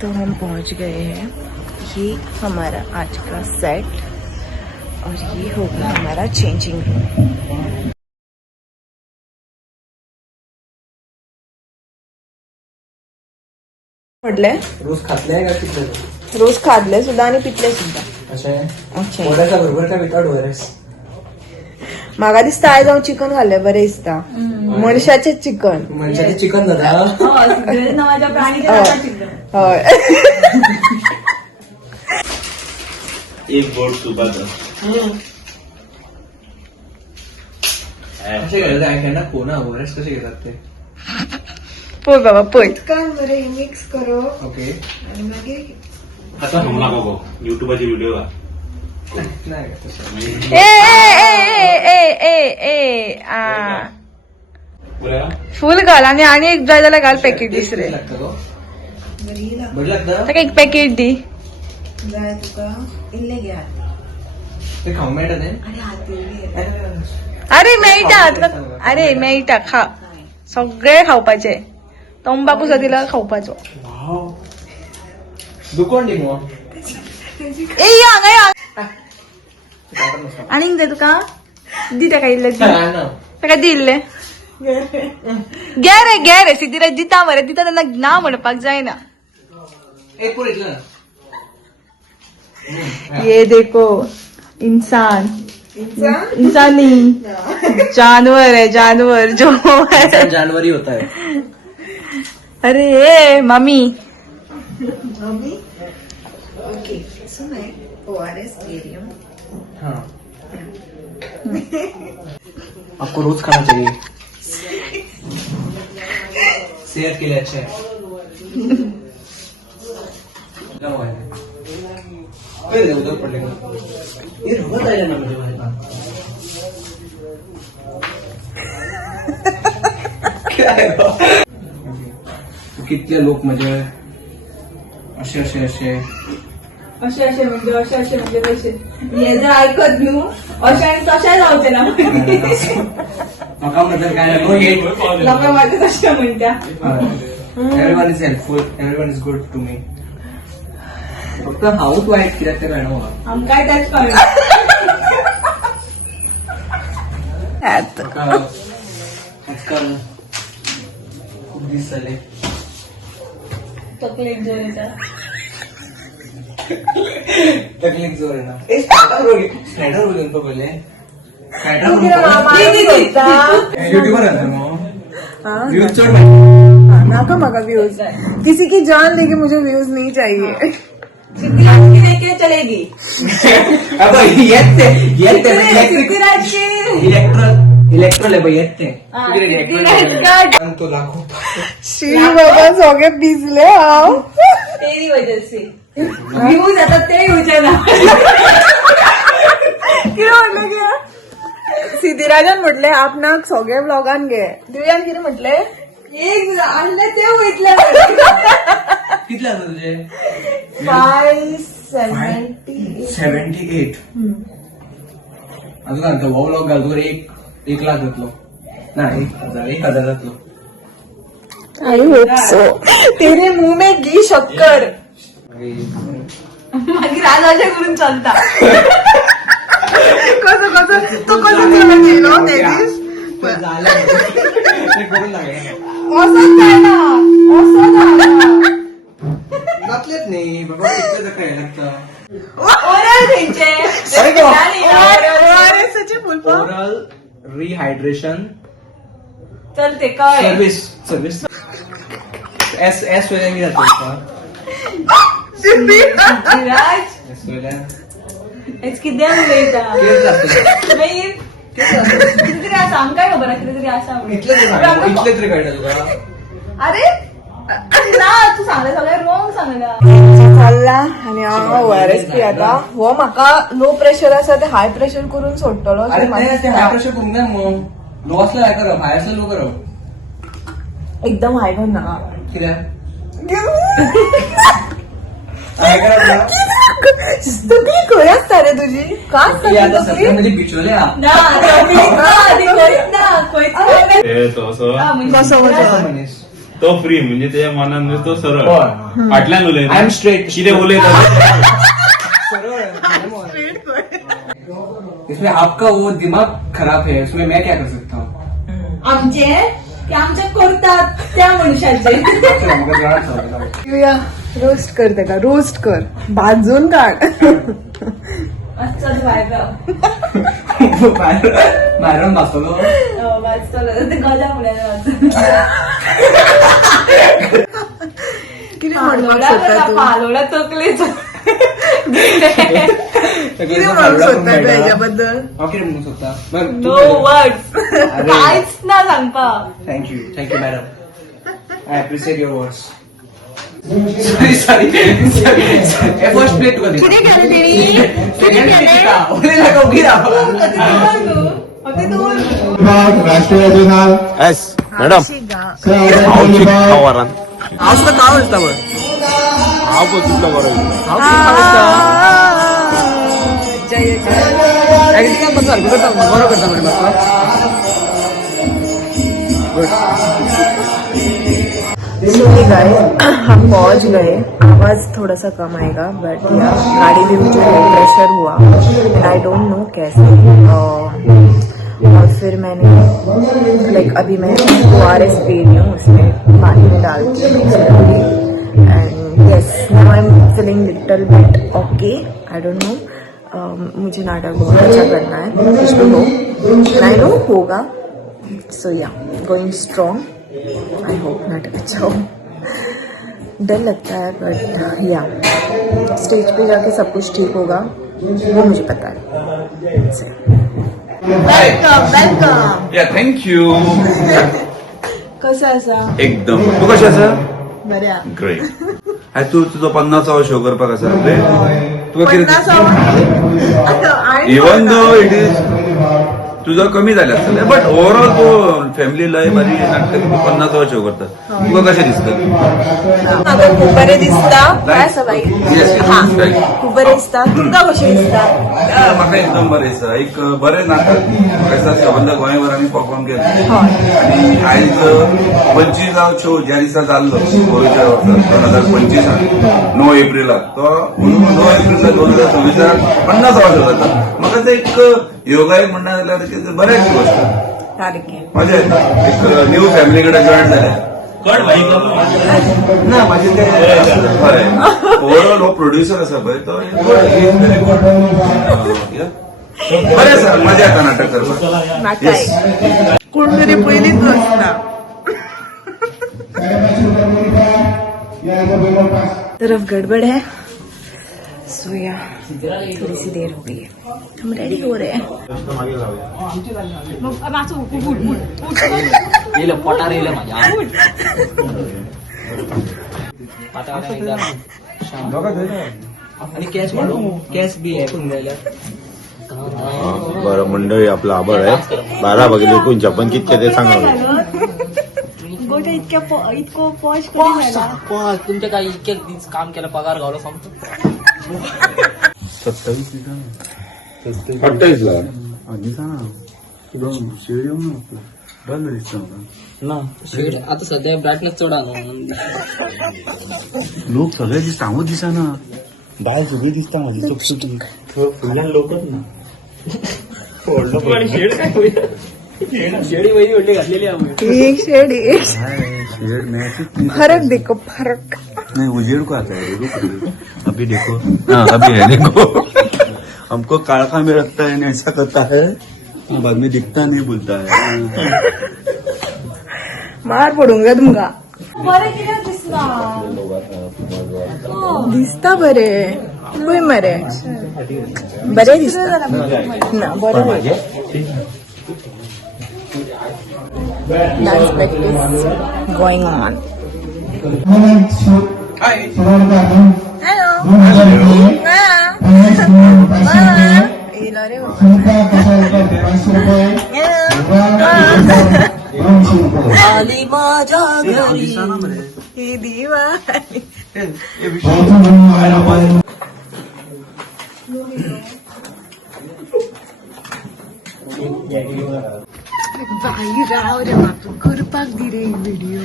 तो हम पहुंच गए हैं। ये हमारा आज का सेट और ये होगा हमारा चेंजिंग रूम। म्हटलंय रोज खातले का पितले? रोज खाल्ले सुद्धा आणि पितले सुद्धा. अच्छा पोटाच्या बरोबर का विथआउट ओआरएस? म्हाका दिसता आयज हांव चिकन खाल्लें बरें दिसता. मनशाचें चिकन. मनशाचें चिकन जाता. नावाच्या प्राणीच्या चिकन. हय. एक बोट सुपाचं कसे घेतात ऐकायला कोणा ओआरएस कसे घेतात ते? पळय बाबा पळय. चिकन बरें मिक्स करो ओके आणि मागीर आता हमला बघो युट्यूबाची व्हिडिओ का नाही का तसं? ए ए ए ए ए आ फुल घाल आणि एक जाय जाल्यार घाल पॅकेट दुसरे. लागतं तो बरी बरं लागतं ताका एक पॅकेट दी. जाय तुका इल्ले घे ते खाऊन मिळतं ते? आणि हातीर अरे मेळटा अरे मेळटा खा सगळे खावपाचे. तंबाखू दिला खावपाचो. वाव दुकोंडी मग ए या आणि दे तुका दी ताका इल्ले दी ताका दी इल्ले घे रे सिद्धीराज दिता मरे दिता त्यांना ना म्हणपाक जायना. एक पोर इथलं ये देखो इंसान इंसानी जानवर है जानवर जो है. जानवरी होता है. अरे ए मम्मी मम्मी ओके सुन है ओआरएस स्टेडियम. हाँ आपको रोज खाना चाहिए, सेहत के लिए अच्छा है. क्या हुआ है? फिर उधर पड़ेगा. ये रोज आएगा ना मुझे भाई क्या है कितने लोक म्हणजे असे असे असे असे असे म्हणजे कसे हे जर ऐकत घेऊ अशा आणि तशा जाऊचे ना मका बद्दल काय लोक माझे तशा म्हणत्या. Everyone is helpful, everyone is good to me. फक्त हाऊस वाईट कित्याक ते कळना म्हाका. आम काय त्याच कळना. म्हाका आजकाल खूप दीस जाले तकलीफ जोर येता. तकलीफ जोर येना. स्नायडर रोल येऊन पळयले. युट्यूबर व्यूज चड नाका म्हाका व्यूज. किसी की जान लेके मुझे व्यूज नहीं चाहिए. लेके चलेगी अब सिद्धीराज की इलेक्ट्रल है भाई येते तो लाखों श्री बाबा सगळे भिजले हांव. तेरी वजह से व्ह्यूज आता ते येऊचे ना. कितें म्हणलें की सिद्धीराजान म्हटले आपणाक सगळे ब्लॉगान घे. दिव्यान कितें म्हटले एक आणले ते वयतले. कितले आसा तुझे? 578. 78 अजून घालतो हो व्लॉग घालतो 1 लाख जातलो ना 1,000 जातलो. I hope so. तेरे मुंह में घी शक्कर. मागीर राजाचे करून चलता. कसं तू कसं तुला केलो ते दीस ते करून लागले असंच आहे ना असं झालं. घातलेच नाही बाबा कितले काय लागतं. ओरल त्यांचे ORS फुल फॉर्म ओरल रिहायड्रेशन चलते काय सर्विस एस एस वेळा मी जातो. सिद्धीराज एस वेळा हेच किद्या उलयता. किती जातो मागीर कितें तरी आसा आमकांय खबर आसा कितें तरी आसा. इतले तरी कळटा तुका. अरे ना तू सांगले सगळे रॉंग सांगला. चालला आणि हांव ORS पियाता. हो म्हाका लो प्रेशर आसा ते हाय प्रेशर करून सोडटलो. अरे ते हाय प्रेशर करून काय मग लो असला काय करप हाय असला लो करप एकदम हाय कर ना. कित्याक हाय करप तकली खंय आसता रे तुझी का आता सध्या म्हणजे बिचोले ना ती खंयच ना खंयच हे तो असं म्हणजे कसं होतं? मनीस तो फ्री म्हणजे त्याच्या मनात तो सरळ होय. फाटल्यान आय उलयता एम स्ट्रेट. कितें उलयता इसमें आपका वो दिमाग खराब है, उसमें मैं क्या कर सकता हूँ. आमचे ते आमचे करतात त्या मनशाचे चला, मग जरा चालू. रोस्ट कर त्याला, रोस्ट कर, भाजून काढ. असंच व्हायला बाहेरून बसलो. वाचतलं ते गजा किती म्हणून होता तू? पालोडा चोकलेच किती म्हणून होता तू याच्याबद्दल? ओके म्हणू शकता. नो वर्ड्स काहीच ना सांगता. Thank you madam. I appreciate your words. Sorry first plate कधी किती केलं तिने? किती केलं? उभी राहा. राष्ट्रीय अभियान S madam Shiga. Awaran house तर नाव असतं बरं. हाव तुला बरोबर जय जय. बरोबर करता बरं. गए हम पहुंच गए. आवाज थोड़ा सा कम आएगा बट या गाड़ी भी मुझे लो प्रेशर हुआ एंड आई डोंट नो कैसे. और फिर मैंने लाइक अभी मैं ORS पी रही हूँ, उसमें पानी में डाल के and yes now I am feeling little bit okay. I don't know. मुझे नाटक बहुत अच्छा करना है, कुछ तो हो, आई नो होगा. So yeah going strong. I hope नाटक अच्छा हो. डर लगता है बट या स्टेज पे जाके सब कुछ ठीक होगा वो मुझे पता है. Welcome welcome. या थँक्यू. कसं असा? एकदम. तू कशी आसा? बऱ्या. ग्रेट. तू तुझो 50वा शो करपाक आसा रे. तुका इवन दो इट इज तुझं कमी झालं असतं बट ओव्हरऑल तो फॅमिली लय बरी नाटक. तू 50वा शो करता. तुका कशें दिसता? म्हाका खूब बरें दिसता. काय सवाई हा Right. खूब बरें दिसता. तुमकां कशें दिसता? म्हाका एकदम बरें दिसता. एक बरें नाटक दिसा सबंद गोंयभर आमी परफॉर्म केलें आनी आयज 25 शो ज्या दिसा जाल्लो कोविडच्या वर्सा 2025 9 एप्रिलाक तो 9 एप्रिल 2026 50वा शो जाता. म्हाका ते एक योगायोग म्हणणं जाल्यार बऱ्याच गोष्ट सारकें. मजा येता. एक न्यू फॅमिली कडे जॉईन झाले कट भाई ना माझे ते खरें ओव्हरऑल हो प्रोड्युसर आसा पळय तो बरें आसा. मजा येता नाटक करपाक. म्हाकाय कोण तरी पयलींच वचता. तरफ गड़बड़ है. सो या थोड़ी सी देर हो गई है, हम रेडी हो रहे हैं. आणि कॅश वाढव. कॅश बी आहे पण द्यायला. बरं मंडळी आपलं आभार आहे. 12 भागिले 49 कितके ते सांगा. गोट्या इतकं पॉश तुमच्या काही इतके काम केलं पगार गावला सांगतो. 28 ला आता सध्या ब्राईटनेस चढा लोक सगळे दिसता. हांवूच दिसना. बाय सगळी दिसता माझी चकचकी. फुडल्यान लोकच ना. शेडी वही ओढली घातलेली आम्ही. एक शेड फरक देखो फरक. नहीं उजेड़ को आता है. रुक अभी देखो. हाँ अभी है देखो. हमको काड़का में रखता है ऐसा करता है. बाद में दिखता नहीं बोलता है. मार पडूंगा तुमका. बरं किती दिसला दिसता बरे पळय मरे. बरे दिसता ना. बरे dance practice going on. Hello. रे आली माझ्या घरी ही दिवाळी. बाई राव रे बापू करपाक दिले व्हिडिओ.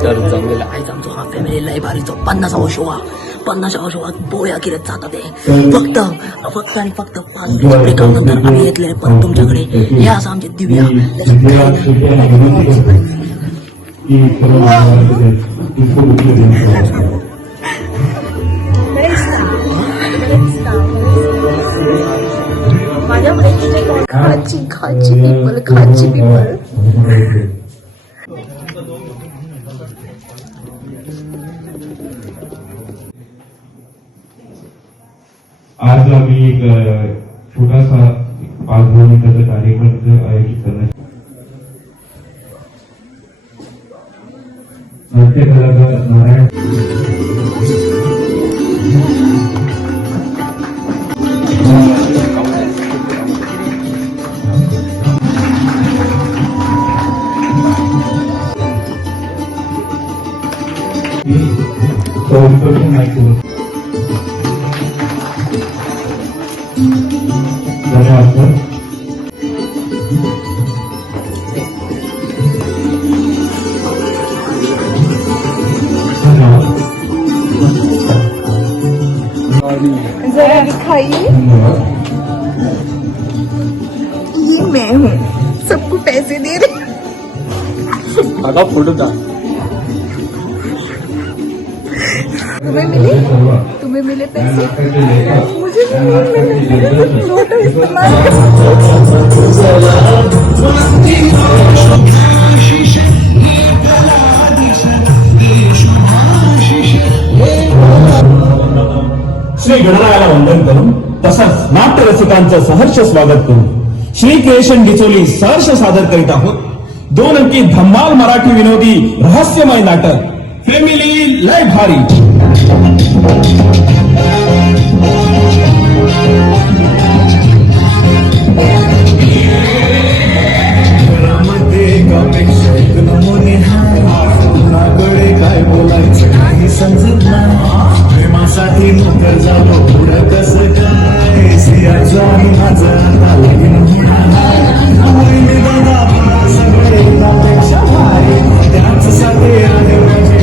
तर जमलेला आयज आमचो हा फॅमिली लय भारीचो 50वा शो हा 50वा शोवात बोळ्या कितें जाता ते फक्त आणि फक्त 5 ब्रेका नंतर आम्ही येतले पण तुमच्याकडे हे असं आमचे दिव्या माझ्या खाची people आज आम्ही एक छोटासा 5 मिनिटाचा कार्यक्रम आयोजित करण्यात नाट्य कलाकार नारायण धन्यवाद जरा दिखाइए ये मैं हूँ सबको पैसे दे रही फोटो था तुम्हें मिले पैसे मुझे नहीं मिले नोट इस्तेमाल श्री गणरायाला वंदन करून तसंच नाट्य रसिकांचं सहर्ष स्वागत करून श्री क्रिएशन डिचोली सहर्ष सादर करीत आहोत 2 अंकी धम्माल मराठी विनोदी रहस्यमय नाटक फॅमिली लय भारी. काय बोलायचं काही समजत नाही प्रेमासाठी नोकर झालो पुढं कसं काय सियाचं आणि माझं आता लगीन होणार सगळे त्यापेक्षा भारी त्याचसाठी आहे माझी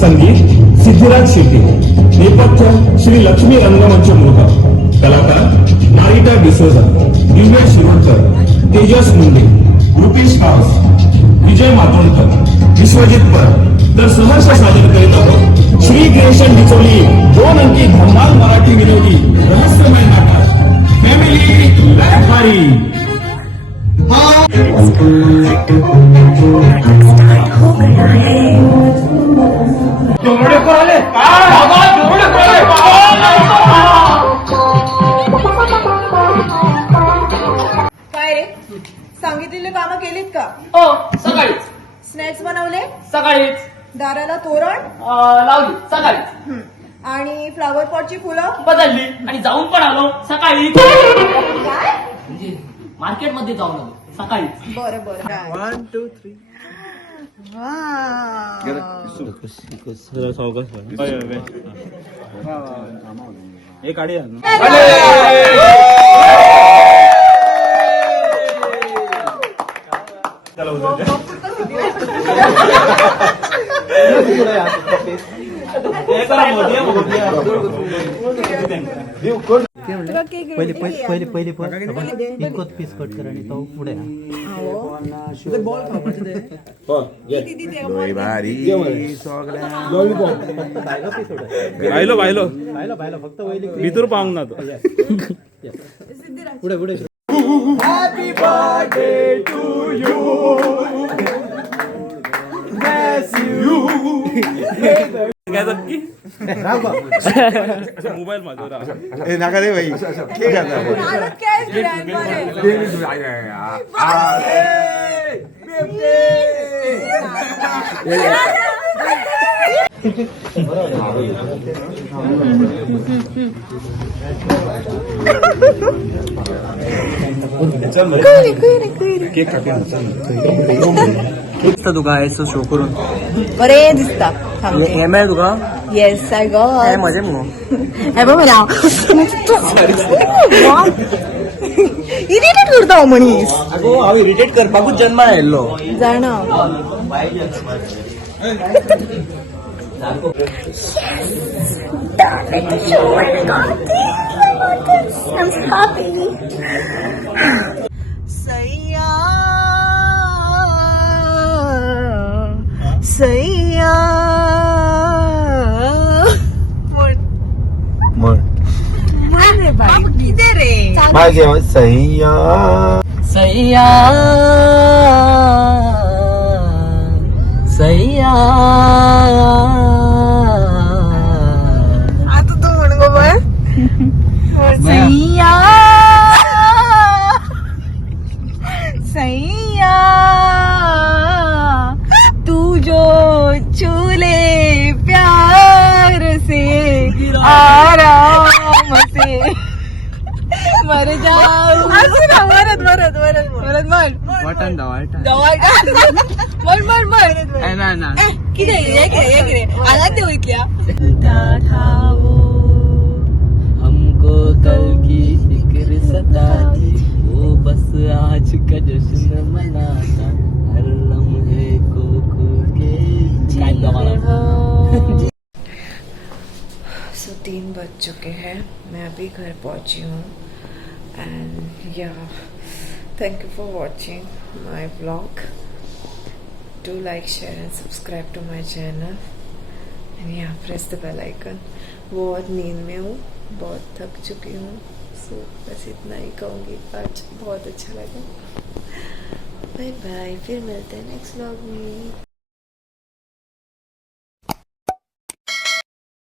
संगीत सिद्धिराज शेट्टी, नेपथ्य श्री लक्ष्मी रंगमंच मोहता, कलाकार नारिटा डिसोजा, दिव्या शिरोडकर, तेजस मुंडे, रुपेश हाऊस, विजय मातोंडकर, विश्वजित पर तर सहर्ष सादर करीत आहोत श्री क्रिएशन डिचोली 2 अंकी धम्माल मराठी विनोदी रहस्यमय नाटक फॅमिली लय भारी. काय रे सांगितलेली कामं केलीत का? हो सकाळीच स्नॅक्स बनवले, सकाळीच दाराला तोरण लावली सकाळीच आणि फ्लावर पॉटची फुलं बदलली आणि जाऊन पण आलो सकाळीच काय? म्हणजे मार्केटमध्ये जाऊन आलो सकाळीच. बरं बरं 1 2 3 एक गाडी पहिले पिस्कोट पिस्कोट कर आणि तो पुढे बायलो बायलो फक्त भितूर पाहून ना तो पुढे पुढे Happy birthday to you. Bless you. काय मोबाईल माझा नाका रे भाई ठीक आहे तुका यायचं शो करून बरें दिसता हे मेळ तुका येस आय गो हे मजे मगो हे बघ मला इरिटेट करता हो मनीस अगो हांव इरिटेट करपाकूच जन्मा आयिल्लो जाणा सैया सैया म्हण रे बाई किती रे माझे सह्या सैया सैया आता तू म्हण गो बरं सैया सैया तू जो चूले प्यार से आराम से मर जाऊ वरद वरद वरद वरद म्हण वाटण दा वाटण म्हण म्हण ना ना किती एक रे आला ते वयतल्या हमको कल की फिक्र सताती वो बस आज का जश्न मनाता हर लम्हे को खो के सो 3 बज चुके हैं मैं अभी घर पहुंची हूँ and yeah thank you for watching my blog do like share and subscribe to my channel and yeah press the bell icon. बहुत नींद में हूँ, बहुत थक चुकी हूँ, सो बस इतना ही कहूँगी। आज बहुत अच्छा लगा। बाय बाय, फिर मिलते हैं नेक्स्ट व्लॉग में।